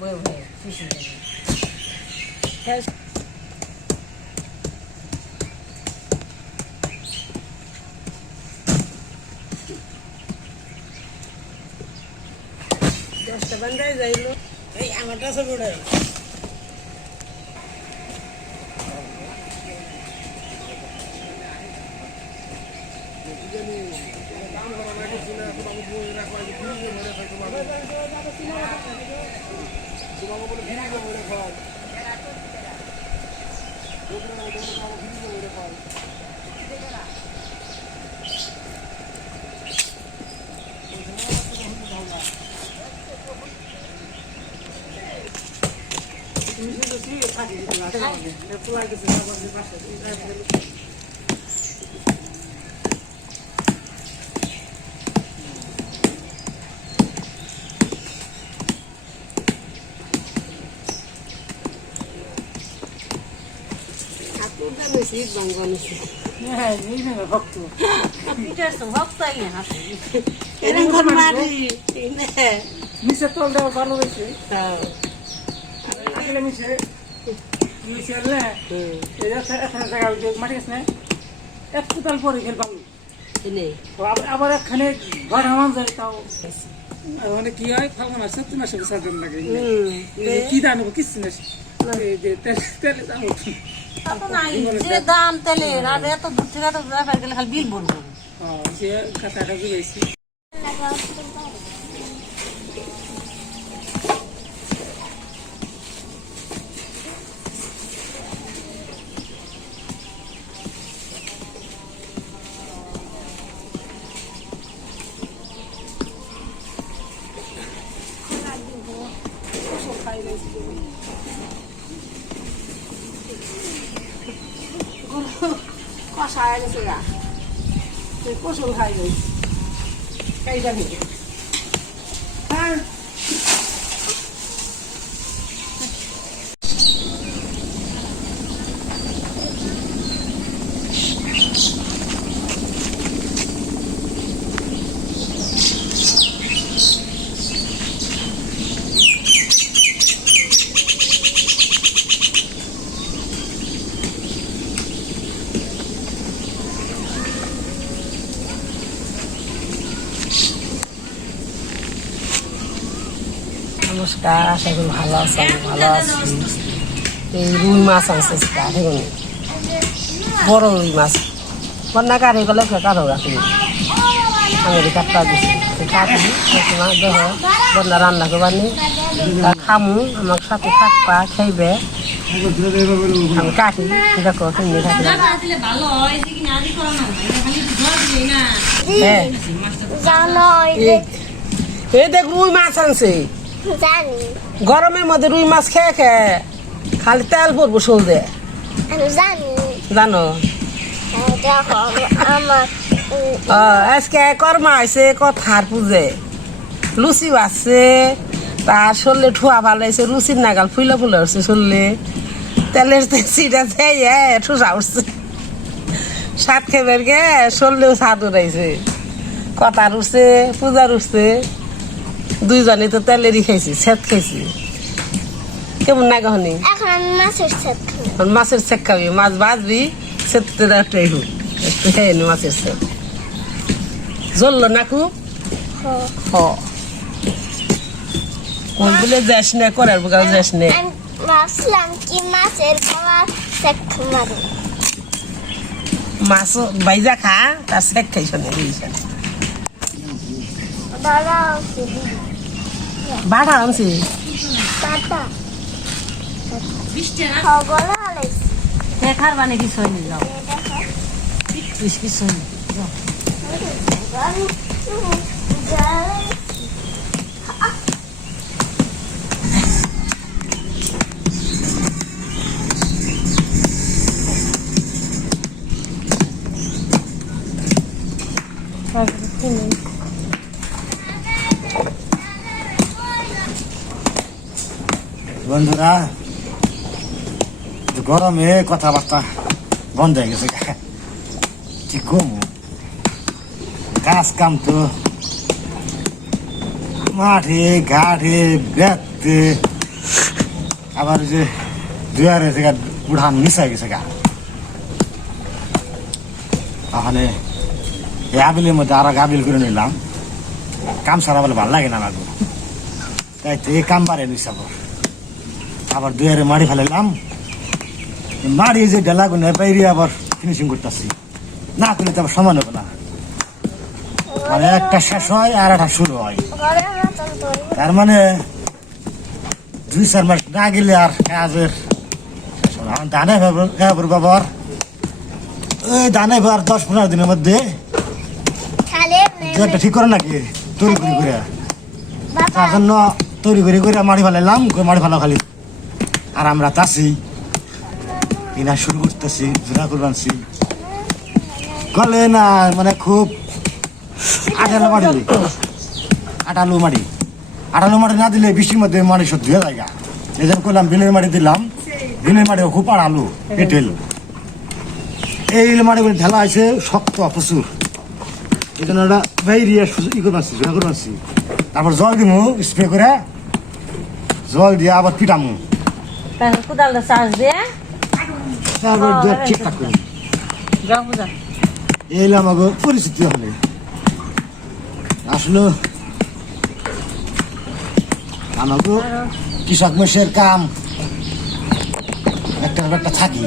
বয়ে বয়ে শিশি দশটা বান্ধায় যাইলো। এই আমারটা সব তুমি শুধু কি কাটি দিতে পারো পোলা কিছু পাশে হ্যাঁ মিশে তল দেওয়া ভালো হয়েছে হ্যাঁ এখানে জায়গা যে মাটি গেছে না এক কোদাল পরে আবার আবার ঘর হামান যায় তাও মানে কি হয় ফাল্গুন মাসে সত্যি মাসে বিসর্জন লাগে কি দান কিচ্ছু না তেল তেলে দাম তেলের আর এত দূর থেকে এত গেলে খালি বিল বলব যে কাটাটা জুড়েছি কষা হয়ে গেছে গা তুই কষল খাই গেছি খাই যাবি হ্যাঁ নমস্কার আশা করি ভালো আছেন ভালো আছি। এই রুই মাছ আনছে দেখুন বড় রুই মাছ। বন্যা কারি গেলে কারও রাখি আমি কাটটা দিছি। কাটি না দেহ বন্যা রান্না করবানি। খামু আমার সাথে থাকবা খাইবে। আমি কাটি দেখো তুমি ভালো হয়। এই দেখ রুই মাছ আনছে। জানি। গরমের মধ্যে রুই মাছ খেয়ে খেয়ে খালি তেল পড়ব সৌদে জানি। জানো? ও, আজকে কর্মা হয়েছে কথার পুজে লুচি আছে তার শরীরে ঠুয়া ভালো হয়েছে লুচির নাগাল ফুলে ফুলে উঠছে শরীরে তেলের সিটা যাইয়ে ঠুসা উঠছে। সাত খেবের গে শরীরেও স্বাদ উঠাইছে। কথার উঠছে পূজা উঠছে। দুইজনে তো তেলেরই খাইছি সেত খাইছি। কেমন না গহনি? এখন আমি মাছের মাছের সেক খাবি মাছ ভাজবি সেতে একটাই হোক। একটু খেয়ে নি মাছের সেক জ্বললো না খুব? হো। কোন বলে যাস না করার বোকাও যাস না। ভাবছিলাম কি মাছের বাবা সেক মারো মাছ বাইজা খা তার সেক খাইছ না বুঝছ বাড়া আনছি। দেখার মানে বিষয় নেই যাও। এই দেখো। বেশ বন্ধুরা গরমে কথাবার্তা বন্ধ হয়ে গেছে। কি কম কাজ কাম তো মাঠে, ঘাটে, বেড়তে, আবার যে দুয়ারে জায়গা উড়ান মিশাই গেছে গা। ওখানে এই মধ্যে আরও গাবিল করে নিলাম। কাম সারা বলে ভালো লাগে না লাগু তাই তো এই কাম পারে নিস আবার আবার দুয়ারে মারি ফেলাইলাম। মারি যে ডেলা গুনে পাইরি আবার ফিনিশিং করতেছি। না করলে তো আবার সমান হবে না। মানে একটা শেষ হয় আর একটা শুরু হয়। তার মানে দুই চার মাস না গেলে আর কাজের দানে ভাবর বাবার। ওই দানে ভাবার দশ পনেরো দিনের মধ্যে। একটা ঠিক করে নাকি? তৈরি করে করে। তার জন্য তৈরি করে করে মারি ফেলাইলাম করে মারি ফেলা খালি। আর আমরা তাছি। কিনা শুরু করতেছি, জোড়া করবানছি কলে না মানে খুব আটালো মাটি আটালু মাটি। আটালু মাটি না দিলে বৃষ্টির মধ্যে মাটি সব ধুয়ে জায়গা এই জন্য করলাম বিলের মাটি দিলাম। বিলের মাটি খুব আড়ালু এঁটেল এই মাটি ঢেলা আছে শক্ত, প্রচুর। এই জন্য ওটা বাইরিয়ে ই করে জোড়া তারপর জল দিমু, স্প্রে করে। জল দিয়ে আবার পিটামু। তারপর কোদালটা চার্জ দিয়ে তারপর দিয়ে ঠিকঠাক করে যাও বুঝা এই হলো আমাকে পরিস্থিতি হলে আসলে আমাকে কৃষক মেশের কাম একটা একটা থাকি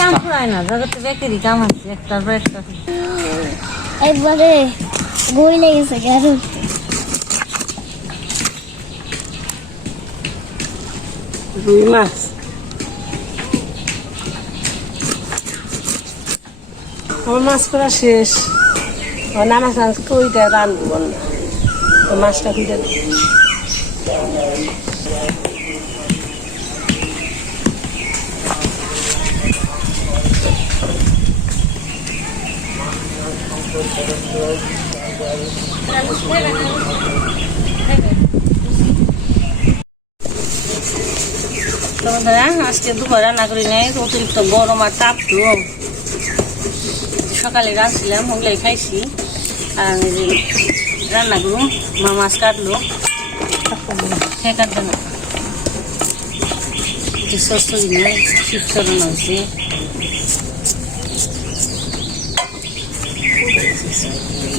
কাম ফুরায় না জগতে বেকারি কাম আছে একটার পর একটা একবারে বই লেগেছে গেল রুই মাছ আমার মাছ করা শেষ ও নামাজ টামাজ কইটা রানবো বল না তো মাছটা কুইটা আজকে দুপুর রান্না করি নাই, অতিরিক্ত গরম আর তাপ তো। সকালে রাঁধছিলাম ওগুলাই খাইছি। আর রান্না করুন মা মাছ কাটলো। কাটবে না হয়েছে।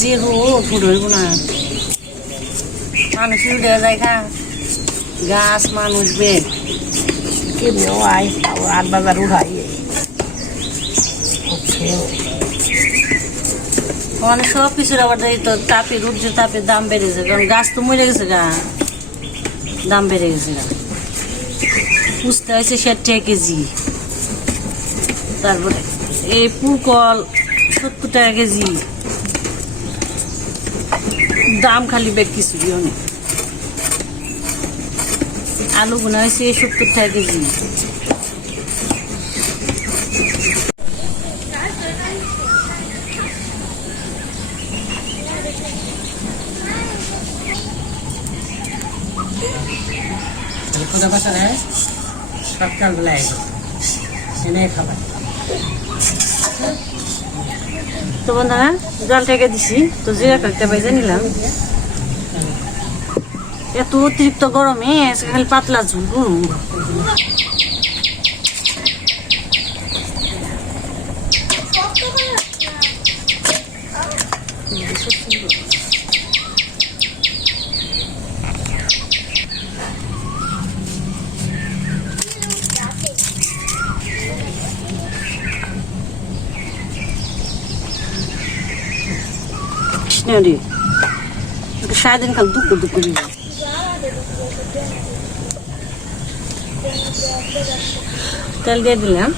যে মানুষ যায় খা। গাছ মানুষ বেদ কেমনি আই আবার আট বাজার উঠাই মানে সব কিছুর আবার এই তো তাপে রুদ্র তাপের দাম বেড়েছে কারণ গাছ তো মরে গেছে গা দাম বেড়ে গেছে গা পুষতে হয়েছে ষাট টাকা কেজি তারপরে এই পুকল সত্তর টাকা কেজি দাম খালি বেগ কিছু দিও না আলু গুনা হয়েছে সত্তর টাকা কেজি। সকাল বেলায় এনে খাবার তো বন্ধুরা জল থেকে দিছি, তো জিরা কাটতে বাইজে নিলাম। এত অতিরিক্ত গরমে খালি পাতলা ঝুল কৃষ্ণরি সারাদিন খালি দুঃখ দুঃখ দিব তেল দিয়ে দিলাম।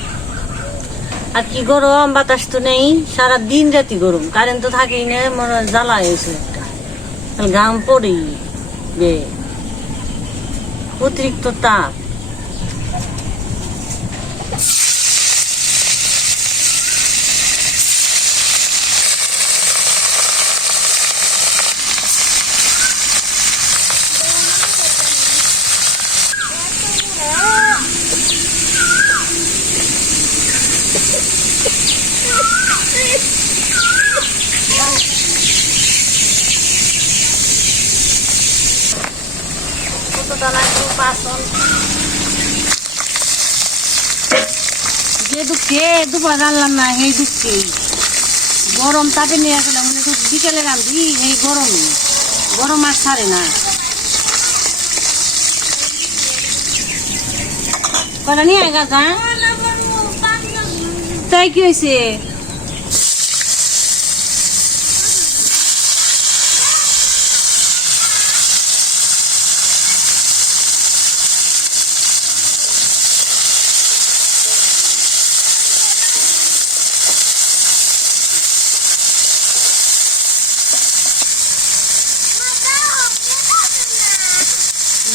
আর কি গরম, বাতাস তো নেই, সারা দিন রাতি গরম। কারেন্ট তো থাকেই না, মনে জ্বালা হয়েছে ঘাম পড়েই অতিরিক্ত তাপ। যে দুঃখে দুপুর না সেই দুঃখে গরম নিয়ে আসলাম বিকেলে রান্ধি এই গরমে। গরম আর ছাড়ে না। কটা নিয়ে গাছা তাই কি হয়েছে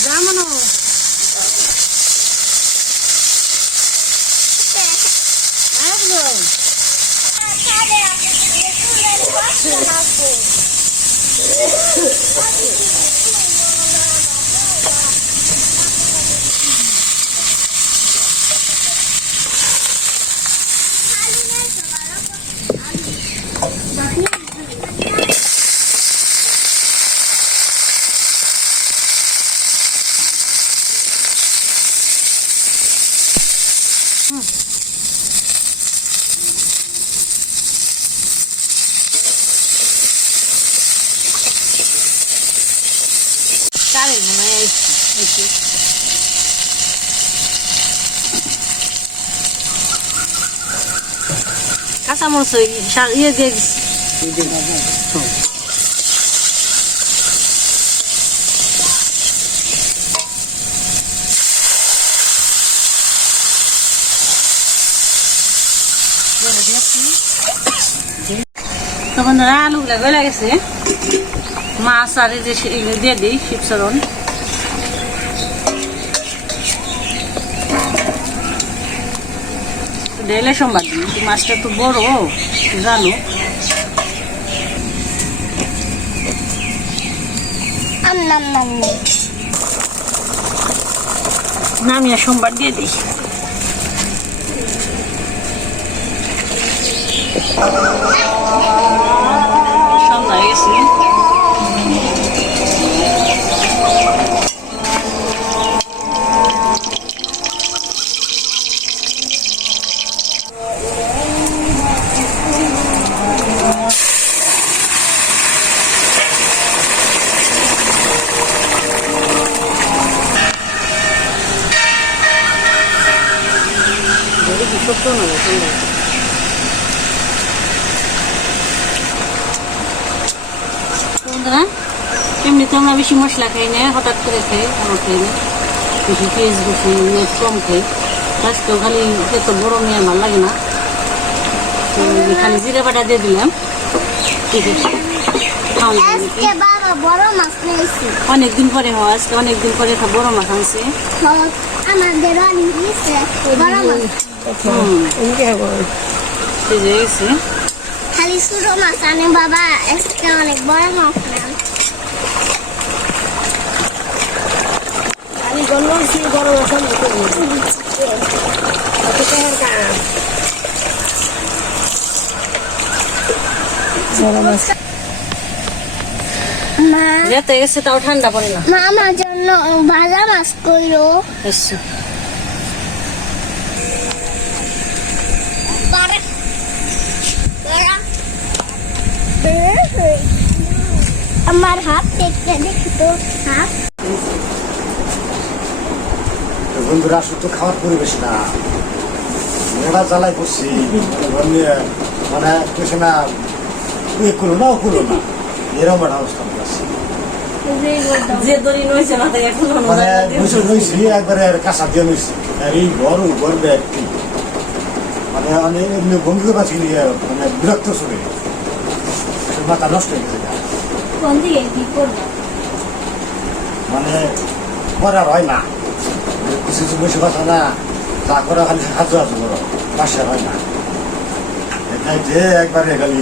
জামানো একদম কারে মনে হয় এসছে কাঁচামরিচ ওই সা- ইয়ে তো বন্ধুরা আলুগুলা গলে গেছে। মাছ আর এই যে সে- এগুলো দিয়ে দিই শিবচরণ ডেলে সোমবার দিন কিন্তু মাছটা তো বড় জানো। নামিয়া সোমবার দিয়ে দিই। সন্ধ্যা না সন্ধ্যা বন্ধুরা এমনিতে আমরা বেশি মশলা খাই না হঠাৎ করে খাই আমার খাই না। বেশি পেঁয়াজ বেশি কম খাই। আজকেও খালি এত বড় মেয়ে ভালো লাগে না। খালি জিরে বাটা দিয়ে দিলাম। ঠিক আছে। অনেকদিন পরে হয় আজকে অনেকদিন পরে বড় মাছ আনছে। আমাদের অনেক দিয়েছে বড় মাছ হুম এমনি যে খালি ছোট মাছ আনে বাবা আজকে অনেক বড় মাছ গরম আছে গেছে তাও ঠান্ডা পড়ে না। মা আমার জন্য ভাজা মাছ কইরো। বাড়া। বাড়া। আমার হাত দেখতে দেখি তো হাত। তো বন্ধুরা আসলে তো খাওয়ার পরিবেশ না মেয়েরা জ্বালাই করছি নিয়ে মানে কিছু না ইয়ে করল না ও করল না। এরকম একটা অবস্থা। যে দড়ি নইছে মাথায় এখন মানে বসে রয়েছি একবারে আর কাঁচা দিয়ে রয়েছি আর এই গরম গরমে একটি মানে আমি এমনি পাচ্ছি নিয়ে মানে বিরক্ত চলে মাথা নষ্ট হয়ে গেছে। মানে করার হয় না। কিছু কিছু বসে কথা না তা করা খালি হাজু হাজু করো। বাসা হয় না। এখানে যে একবারে খালি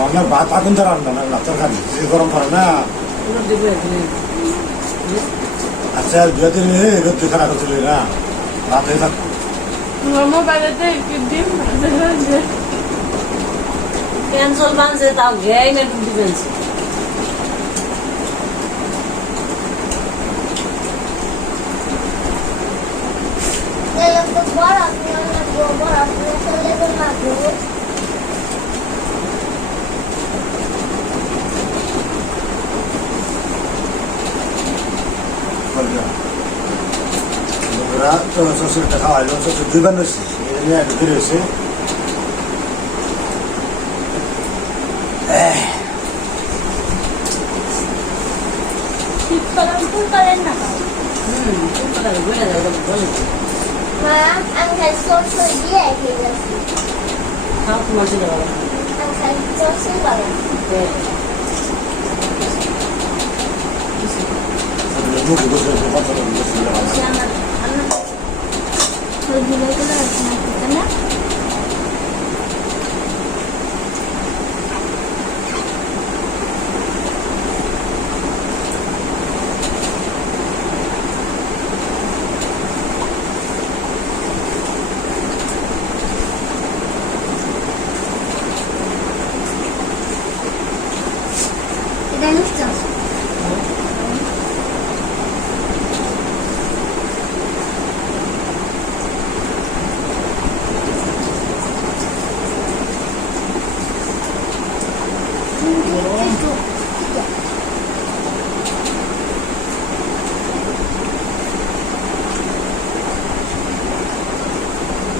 আমার ভাত আগুন ধরা আনবে না না তরকারি সে গরম করে না। আচ্ছা দুই দিন রোদ খারাপ হচ্ছিল না। রাতে থাকতো পেন্সিল বানছে তাও ঘেয়ে না টুটি পেন্সিল বরফ বরফ চলে মাগো ওরা তো শ্বশুরটা খাওয়াইলো শ্বশুর দুইবার নইছে এই নিয়ে একটু দূরে হয়েছে শীতকালে ফুল করেন না হুম কোথায় বলে যায় বলে মা আমি খালি সরষে দিয়ে খেয়ে যাচ্ছি খাও তোমার ছিল আমি খালি সরষে করেন মুখ বসে বসে আমার ওই গুলোগুলো আছে না এটা মিষ্টি আছে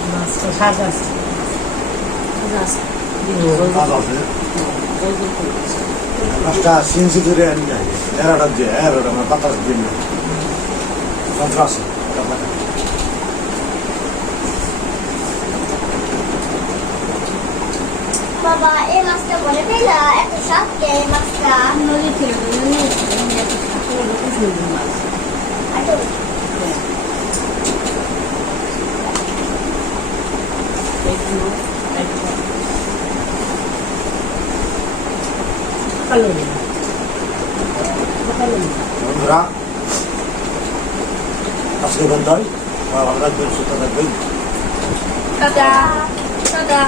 মাছটা সাজা আছে সাজা আছে কাজ আছে পাঁচটা সিনসি ধরে আনি নাই এরাটা দিয়ে এরাটা আমার বাতাস দিন না যন্ত্র আছে বাবা এই মাছটা বলে পেলা? এত সাপকে এই মাছটা? নদী ছিল আচ্ছা বন্ধুরা আজকে বন্ধ হয় ভালো থাকবেন সুস্থ থাকবেন টাটা টাটা